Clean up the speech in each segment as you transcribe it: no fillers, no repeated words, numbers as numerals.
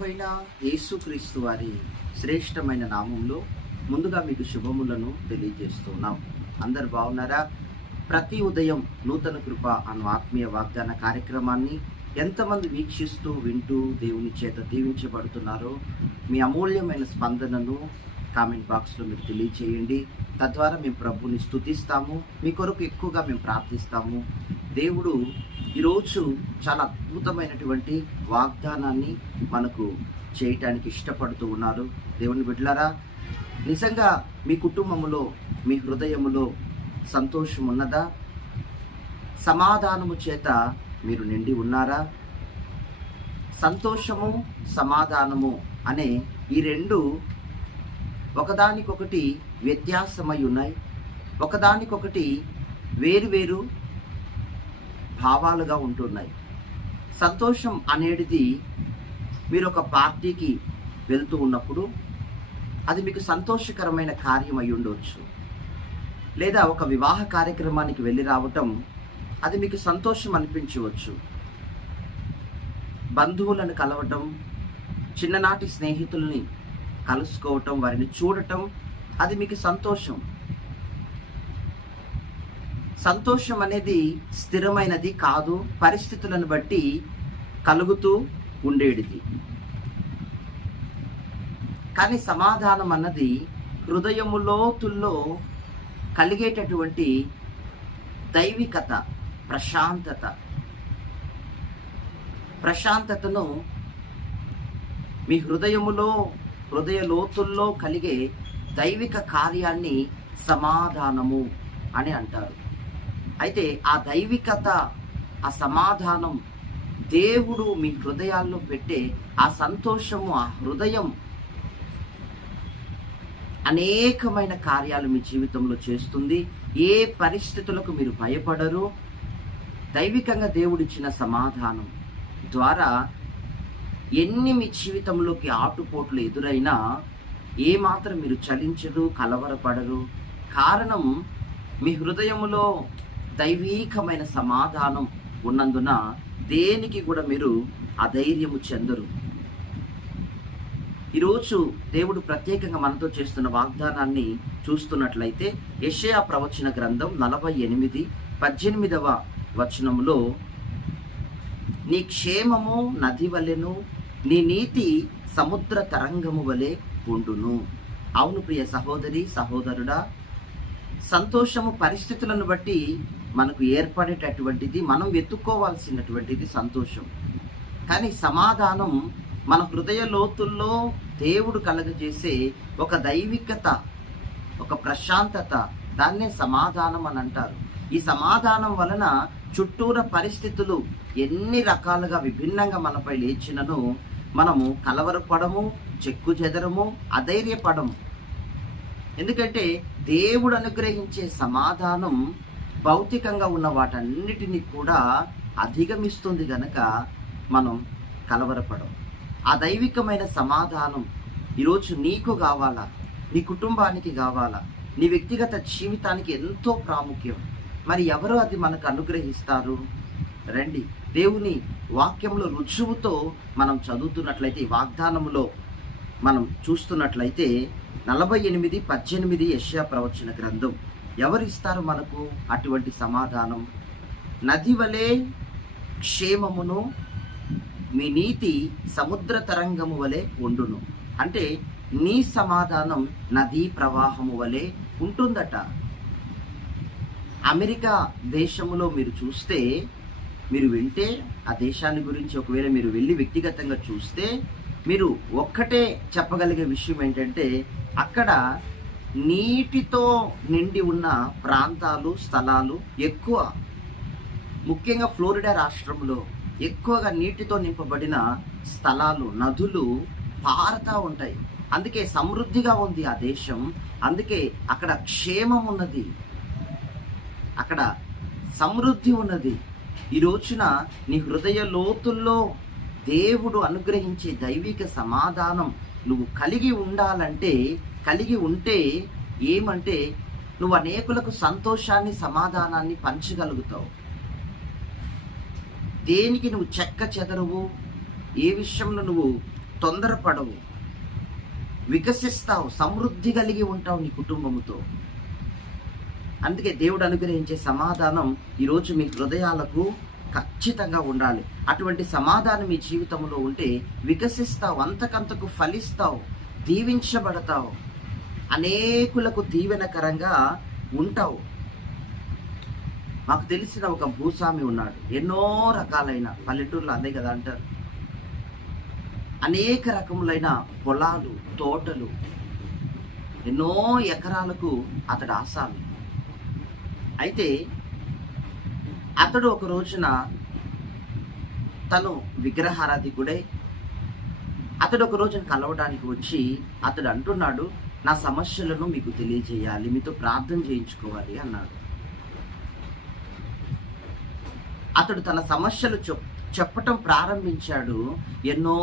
ప్రభు అయిన యేసుక్రీస్తు వారి శ్రేష్టమైన నామంలో ముందుగా మీకు శుభములను తెలియజేస్తున్నాం. అందరు బాగున్నారా? ప్రతి ఉదయం నూతన కృప అను ఆత్మీయ వాగ్దాన కార్యక్రమాన్ని ఎంతమంది వీక్షిస్తూ వింటూ దేవుని చేత దీవించబడుతున్నారో మీ అమూల్యమైన స్పందనను కామెంట్ బాక్స్లో మీరు తెలియచేయండి. తద్వారా మేము ప్రభుని స్తుతిస్తాము, మీ కొరకు ఎక్కువగా మేము ప్రార్థిస్తాము. దేవుడు ఈరోజు చాలా అద్భుతమైనటువంటి వాగ్దానాన్ని మనకు చేయటానికి ఇష్టపడుతూ ఉన్నారు. దేవుని బిడ్డలారా, నిజంగా మీ కుటుంబములో మీ హృదయములో సంతోషం ఉన్నదా? సమాధానము చేత మీరు నిండి ఉన్నారా? సంతోషము సమాధానము అనే ఈ రెండు ఒకదానికొకటి వ్యత్యాసమై ఉన్నాయి. ఒకదానికొకటి వేరు భావాలుగా ఉంటున్నాయి. సంతోషం అనేది మీరు ఒక పార్టీకి వెళ్తూ ఉన్నప్పుడు అది మీకు సంతోషకరమైన కార్యం అయి ఉండవచ్చు. లేదా ఒక వివాహ కార్యక్రమానికి వెళ్ళి రావటం అది మీకు సంతోషం అనిపించవచ్చు. బంధువులను కలవటం, చిన్ననాటి స్నేహితుల్ని కలుసుకోవటం, వారిని చూడటం అది మీకు సంతోషం. సంతోషం అనేది స్థిరమైనది కాదు, పరిస్థితులను బట్టి కలుగుతూ ఉండేటిది. కానీ సమాధానం అన్నది హృదయము లోతుల్లో కలిగేటటువంటి దైవికత, ప్రశాంతతను మీ హృదయ లోతుల్లో కలిగే దైవిక కార్యాన్ని సమాధానము అని అంటారు. అయితే ఆ దైవికత, ఆ సమాధానం, దేవుడు మీ హృదయాల్లో పెట్టే ఆ సంతోషము, ఆ హృదయం అనేకమైన కార్యాలు మీ జీవితంలో చేస్తుంది. ఏ పరిస్థితులకు మీరు భయపడరు. దైవికంగా దేవుడిచ్చిన సమాధానం ద్వారా ఎన్ని మీ జీవితంలోకి ఆటుపోట్లు ఎదురైనా ఏమాత్రం మీరు చలించరు, కలవరపడరు. కారణం మీ హృదయములో దైవీకమైన సమాధానం ఉన్నందున దేనికి కూడా మీరు అధైర్యము చెందరు. ఈరోజు దేవుడు ప్రత్యేకంగా మనతో చేస్తున్న వాగ్దానాన్ని చూస్తున్నట్లయితే యెషయా ప్రవచన గ్రంథం 48:18 వచనములో, నీ క్షేమము నది వలెను, నీ నీతి సముద్ర తరంగము వలె ఉండును. అవును ప్రియ సహోదరి సహోదరుడా, సంతోషము పరిస్థితులను బట్టి మనకు ఏర్పడేటటువంటిది, మనం వెతుక్కోవాల్సినటువంటిది సంతోషం. కానీ సమాధానం మన హృదయ లోతుల్లో దేవుడు కలగజేసే ఒక దైవికత, ఒక ప్రశాంతత, దాన్నే సమాధానం అని అంటారు. ఈ సమాధానం వలన చుట్టూర పరిస్థితులు ఎన్ని రకాలుగా విభిన్నంగా మనపై లేచినను మనము కలవరపడము, చెక్కు చెదరము, అధైర్యపడము. ఎందుకంటే దేవుడు అనుగ్రహించే సమాధానం భౌతికంగా ఉన్న వాటన్నిటినీ కూడా అధిగమిస్తుంది గనక మనం కలవరపడం. ఆ దైవికమైన సమాధానం ఈరోజు నీకు కావాలా, నీ కుటుంబానికి కావాలా, నీ వ్యక్తిగత జీవితానికి ఎంతో ప్రాముఖ్యం. మరి ఎవరు అది మనకు అనుగ్రహిస్తారు? రండి, దేవుని వాక్యంలో రుజువుతో మనం చదువుతున్నట్లయితే, ఈ వాగ్దానములో మనం చూస్తున్నట్లయితే 48:18 యెషయా ప్రవచన గ్రంథం ఎవరిస్తారు మనకు అటువంటి సమాధానం? నది వలె క్షేమమును, మీ నీతి సముద్ర తరంగము వలె ఉండును. అంటే నీ సమాధానం నదీ ప్రవాహము వలె ఉంటుందట. అమెరికా దేశములో మీరు చూస్తే, మీరు వింటే, ఆ దేశాన్ని గురించి ఒకవేళ మీరు వెళ్ళి వ్యక్తిగతంగా చూస్తే, మీరు ఒక్కటే చెప్పగలిగే విషయం ఏంటంటే, అక్కడ నీటితో నిండి ఉన్న ప్రాంతాలు, స్థలాలు ఎక్కువ. ముఖ్యంగా ఫ్లోరిడా రాష్ట్రంలో ఎక్కువగా నీటితో నింపబడిన స్థలాలు, నదులు పారుతూ ఉంటాయి. అందుకే సమృద్ధిగా ఉంది ఆ దేశం. అందుకే అక్కడ క్షేమం ఉన్నది, అక్కడ సమృద్ధి ఉన్నది. ఈ రోజున నీ హృదయ లోతుల్లో దేవుడు అనుగ్రహించే దైవిక సమాధానం నువ్వు కలిగి ఉండాలంటే, కలిగి ఉంటే ఏమంటే, నువ్వు అనేకులకు సంతోషాన్ని, సమాధానాన్ని పంచగలుగుతావు. దేనికి నువ్వు చెక్క చెదరవు, ఏ విషయంలో నువ్వు తొందరపడవు, వికసిస్తావు, సమృద్ధి కలిగి ఉంటావు నీ కుటుంబంతో. అందుకే దేవుడు అనుగ్రహించే సమాధానం ఈరోజు మీ హృదయాలకు ఖచ్చితంగా ఉండాలి. అటువంటి సమాధానం మీ జీవితంలో ఉంటే వికసిస్తావు, అంతకంతకు ఫలిస్తావు, దీవించబడతావు, అనేకులకు దీవెనకరంగా ఉంటావు. మాకు తెలిసిన ఒక భూస్వామి ఉన్నాడు. ఎన్నో రకాలైన, పల్లెటూరులో అదే కదా అంటారు, అనేక రకములైన పొలాలు, తోటలు, ఎన్నో ఎకరాలకు అతడు ఆసామి. అయితే అతడు ఒక రోజున తను విగ్రహారాధికుడే. అతడు ఒక రోజున కలవడానికి వచ్చి అతడు అంటున్నాడు, నా సమస్యలను మీకు తెలియజేయాలి, మీతో ప్రార్థన చేయించుకోవాలి అన్నాడు. అతడు తన సమస్యలు చెప్పటం ప్రారంభించాడు. ఎన్నో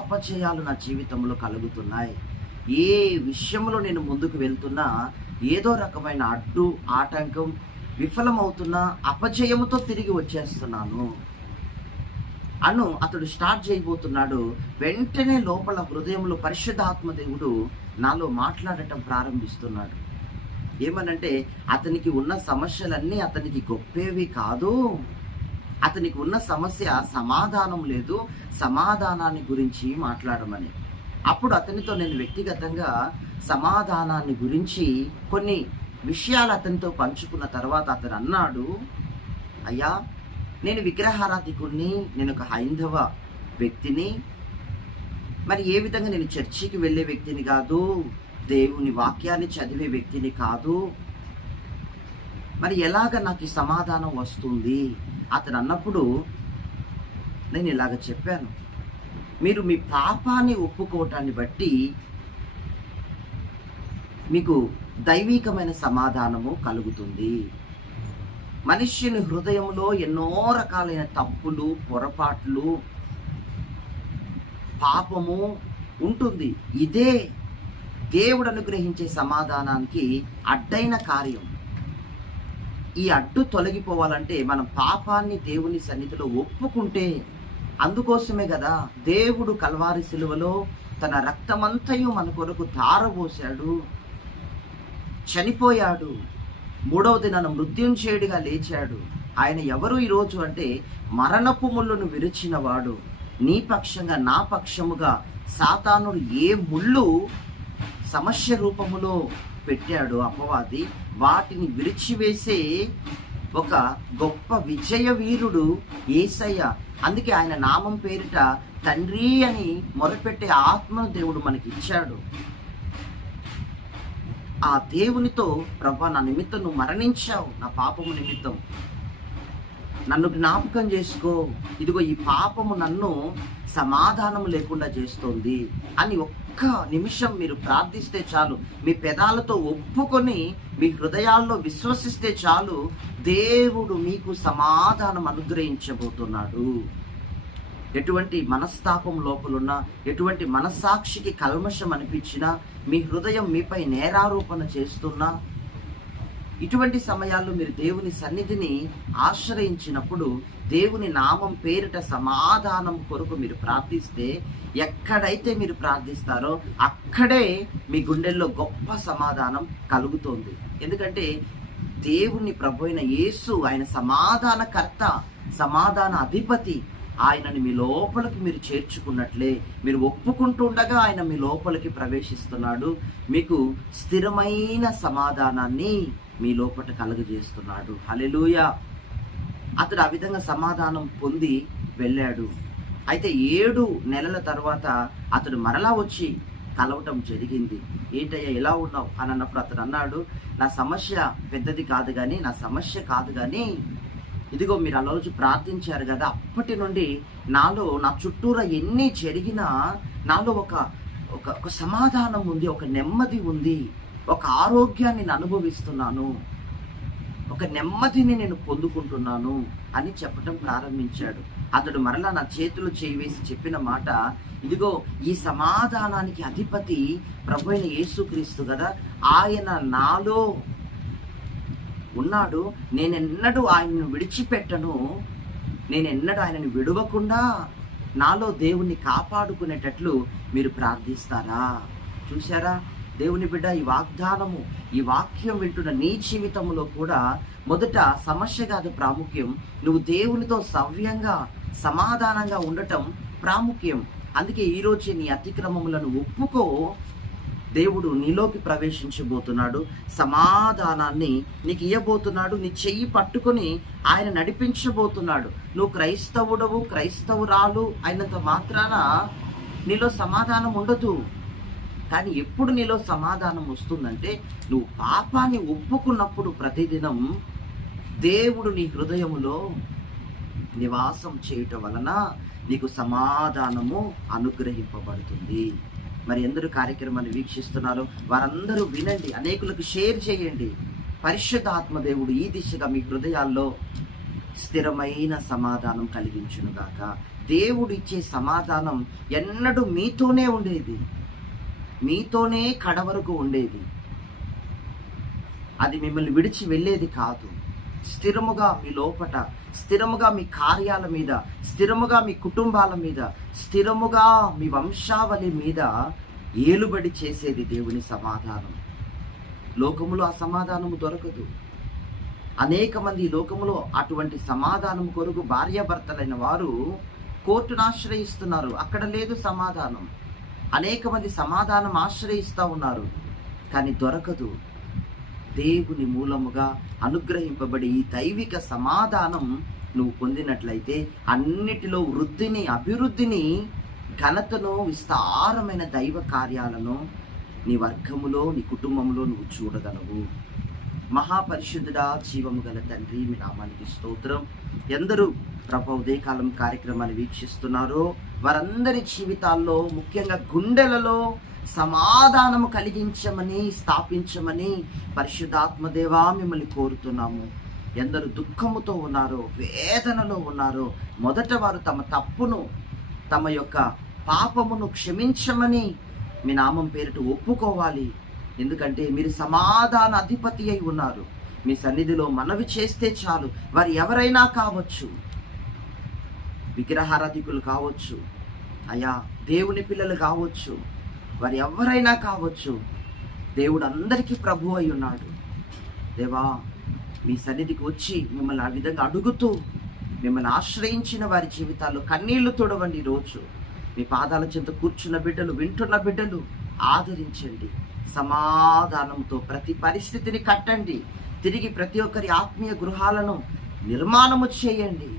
అపజయాలు నా జీవితంలో కలుగుతున్నాయి. ఏ విషయంలో నేను ముందుకు వెళ్తున్నా ఏదో రకమైన అడ్డు ఆటంకం, విఫలమవుతున్నా అపజయముతో తిరిగి వచ్చేస్తున్నాను అతడు స్టార్ట్ చేయబోతున్నాడు. వెంటనే లోపల హృదయంలో పరిశుద్ధాత్మ దేవుడు నాలో మాట్లాడటం ప్రారంభిస్తున్నాడు. ఏమనంటే, అతనికి ఉన్న సమస్యలన్నీ అతనికి గొప్పేవి కాదు, అతనికి ఉన్న సమస్య సమాధానం లేదు, సమాధానాన్ని గురించి మాట్లాడమని. అప్పుడు అతనితో నేను వ్యక్తిగతంగా సమాధానాన్ని గురించి కొన్ని విషయాలు అతనితో పంచుకున్న తర్వాత అతను అన్నాడు, అయ్యా, నేను విగ్రహారాధికుడిని, నేను ఒక హైందవ వ్యక్తిని, మరి ఏ విధంగా నేను చర్చికి వెళ్ళే వ్యక్తిని కాదు, దేవుని వాక్యాన్ని చదివే వ్యక్తిని కాదు, మరి ఎలాగ నాకు ఈ సమాధానం వస్తుంది? అతను అన్నప్పుడు నేను ఇలాగ చెప్పాను, మీరు మీ పాపాన్ని ఒప్పుకోవటాన్ని బట్టి మీకు దైవికమైన సమాధానము కలుగుతుంది. మనుష్యుని హృదయంలో ఎన్నో రకాలైన తప్పులు, పొరపాట్లు, పాపము ఉంటుంది. ఇదే దేవుడు అనుగ్రహించే సమాధానానికి అడ్డైన కార్యం. ఈ అడ్డు తొలగిపోవాలంటే మనం పాపాన్ని దేవుని సన్నిధిలో ఒప్పుకుంటే, అందుకోసమే కదా దేవుడు కల్వారి సిలువలో తన రక్తమంతయు మన కొరకు ధారపోశాడు, చనిపోయాడు, మూడవ దినాన మృత్యుంజయుడిగా లేచాడు. ఆయన ఎవరు ఈరోజు అంటే, మరణపు ముళ్ళును విరిచిన వాడు. నీ పక్షంగా, నా పక్షముగా సాతానుడు ఏ ముళ్ళు సమస్య రూపములో పెట్టాడు అపవాది, వాటిని విరిచివేసే ఒక గొప్ప విజయ వీరుడు యేసయ్య. అందుకే ఆయన నామం పేరిట తండ్రి అని మొరపెట్టే ఆత్మను దేవుడు మనకి ఇచ్చాడు. ఆ దేవునితో, ప్రభా, నా నిమిత్తం నువ్వు మరణించావు, నా పాపము నిమిత్తం నన్ను జ్ఞాపకం చేసుకో, ఇదిగో ఈ పాపము నన్ను సమాధానం లేకుండా చేస్తోంది అని ఒక్క నిమిషం మీరు ప్రార్థిస్తే చాలు, మీ పెదాలతో ఒప్పుకొని మీ హృదయాల్లో విశ్వసిస్తే చాలు, దేవుడు మీకు సమాధానం అనుగ్రహించబోతున్నాడు. ఎటువంటి మనస్తాపం లోపలున్నా, ఎటువంటి మనస్సాక్షికి కల్మషం అనిపించినా, మీ హృదయం మీపై నేరారోపణ చేస్తున్నా, ఇటువంటి సమయాల్లో మీరు దేవుని సన్నిధిని ఆశ్రయించినప్పుడు, దేవుని నామం పేరిట సమాధానం కొరకు మీరు ప్రార్థిస్తే, ఎక్కడైతే మీరు ప్రార్థిస్తారో అక్కడే మీ గుండెల్లో గొప్ప సమాధానం కలుగుతోంది. ఎందుకంటే దేవుని ప్రభు అయిన యేసు, ఆయన సమాధానకర్త, సమాధాన అధిపతి. ఆయనని మీ లోపలికి మీరు చేర్చుకున్నట్లే, మీరు ఒప్పుకుంటూ ఉండగా ఆయన మీ లోపలికి ప్రవేశిస్తున్నాడు, మీకు స్థిరమైన సమాధానాన్ని మీ లోపల కలుగజేస్తున్నాడు. హల్లెలూయా. అతడు ఆ విధంగా సమాధానం పొంది వెళ్ళాడు. అయితే 7 నెలల తర్వాత అతడు మరలా వచ్చి కలవటం జరిగింది. ఏంటయ్యా ఎలా ఉన్నావు అని అన్నప్పుడు అతడు అన్నాడు, నా సమస్య పెద్దది కాదు కానీ, నా సమస్య కాదు కానీ, ఇదిగో మీరు ఆ రోజు ప్రార్థించారు కదా, అప్పటి నుండి నాలో, నా చుట్టూరా ఎన్ని జరిగినా నాలో ఒక సమాధానం ఉంది, ఒక నెమ్మది ఉంది, ఒక ఆరోగ్యాన్ని నేను అనుభవిస్తున్నాను, ఒక నెమ్మదిని నేను పొందుకుంటున్నాను అని చెప్పటం ప్రారంభించాడు. అతడు మరలా నా చేతులు చేయివేసి చెప్పిన మాట, ఇదిగో ఈ సమాధానానికి అధిపతి ప్రభు అయిన యేసుక్రీస్తు కదా, ఆయన నాలో ఉన్నాడు, నేనెన్నడూ ఆయనను విడిచిపెట్టను, నేనెన్నడూ ఆయనను విడవకుండా నాలో దేవుణ్ణి కాపాడుకునేటట్లు మీరు ప్రార్థిస్తారా? చూసారా దేవుని బిడ్డ, ఈ వాగ్దానము, ఈ వాక్యం వింటున్న నీ జీవితంలో కూడా మొదట సమస్య కాదు ప్రాముఖ్యం, నువ్వు దేవునితో సవ్యంగా సమాధానంగా ఉండటం ప్రాముఖ్యం. అందుకే ఈరోజు నీ అతిక్రమములను ఒప్పుకో. దేవుడు నీలోకి ప్రవేశించబోతున్నాడు, సమాధానాన్ని నీకు ఇవ్వబోతున్నాడు, నీ చెయ్యి పట్టుకొని ఆయన నడిపించబోతున్నాడు. నువ్వు క్రైస్తవుడవు, క్రైస్తవురాలు అయినంత మాత్రాన నీలో సమాధానం ఉండదు. కానీ ఎప్పుడు నీలో సమాధానం వస్తుందంటే, నువ్వు పాపాన్ని ఒప్పుకున్నప్పుడు ప్రతిదినం దేవుడు నీ హృదయములో నివాసం చేయటం వలన నీకు సమాధానము అనుగ్రహింపబడుతుంది. మరి ఎందరు కార్యక్రమాన్ని వీక్షిస్తున్నారో వారందరూ వినండి, అనేకులకు షేర్ చేయండి. పరిశుద్ధాత్మ దేవుడు ఈ దిశగా మీ హృదయాల్లో స్థిరమైన సమాధానం కలిగించునుగాక. దేవుడు ఇచ్చే సమాధానం ఎన్నడూ మీతోనే ఉండేది, మీతోనే కడవరకు ఉండేది. అది మిమ్మల్ని విడిచి వెళ్ళేది కాదు. స్థిరముగా మీ లోపట, స్థిరముగా మీ కార్యాల మీద, స్థిరముగా మీ కుటుంబాల మీద, స్థిరముగా మీ వంశావళి మీద ఏలుబడి చేసేది దేవుని సమాధానం. లోకములో ఆ సమాధానము దొరకదు. అనేక మంది ఈ లోకములో అటువంటి సమాధానం కొరకు భార్యాభర్తలైన వారు కోర్టును ఆశ్రయిస్తున్నారు, అక్కడ లేదు సమాధానం. అనేక మంది సమాధానం ఆశ్రయిస్తూ ఉన్నారు, కానీ దొరకదు. దేవుని మూలముగా అనుగ్రహింపబడి ఈ దైవిక సమాధానం నువ్వు పొందినట్లయితే అన్నిటిలో వృద్ధిని, అభివృద్ధిని, ఘనతను, విస్తారమైన దైవ కార్యాలను నీ వర్గములో, నీ కుటుంబంలో నువ్వు చూడగలవు. మహాపరిశుద్ధుడా, జీవము గల తండ్రి, మీ నామానికి స్తోత్రం. ఎందరూ ప్రభు ఉదయకాలం కార్యక్రమాన్ని వీక్షిస్తున్నారో వారందరి జీవితాల్లో, ముఖ్యంగా గుండెలలో సమాధానము కలిగించమని, స్థాపించమని పరిశుద్ధాత్మదేవా మిమ్మల్ని కోరుతున్నాము. ఎందరు దుఃఖముతో ఉన్నారో, వేదనలో ఉన్నారో, మొదట వారు తమ తప్పును, తమ యొక్క పాపమును క్షమించమని మీ నామం పేరిట ఒప్పుకోవాలి. ఎందుకంటే మీరు సమాధాన అధిపతి అయి ఉన్నారు. మీ సన్నిధిలో మనవి చేస్తే చాలు. వారు ఎవరైనా కావచ్చు, విగ్రహారాధికులు కావచ్చు, అయా దేవుని పిల్లలు కావచ్చు, వారు ఎవరైనా కావచ్చు, దేవుడు అందరికీ ప్రభు అయి ఉన్నాడు. దేవా, మీ సన్నిధికి వచ్చి మిమ్మల్ని ఆ విధంగా అడుగుతూ, మిమ్మల్ని ఆశ్రయించిన వారి జీవితాల్లో కన్నీళ్లు తొడవండి. రోజు మీ పాదాల చెంత కూర్చున్న బిడ్డలు, వింటున్న బిడ్డలు ఆదరించండి. సమాధానంతో ప్రతి పరిస్థితిని కట్టండి. తిరిగి ప్రతి ఒక్కరి ఆత్మీయ గృహాలను నిర్మాణము చేయండి.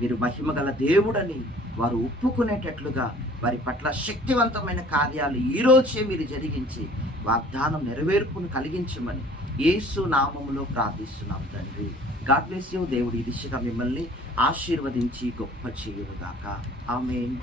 మీరు మహిమగల దేవుడని వారు ఒప్పుకునేటట్లుగా వారి పట్ల శక్తివంతమైన కార్యాలు ఈరోజే మీరు జరిగించి వాగ్దానం నెరవేర్పును కలిగించమని యేసు నామములో ప్రార్థిస్తున్నాం తండ్రి. God bless you. దేవుడు ఈ దిశగా మిమ్మల్ని ఆశీర్వదించి గొప్ప చేయుగాక. ఆమేన్.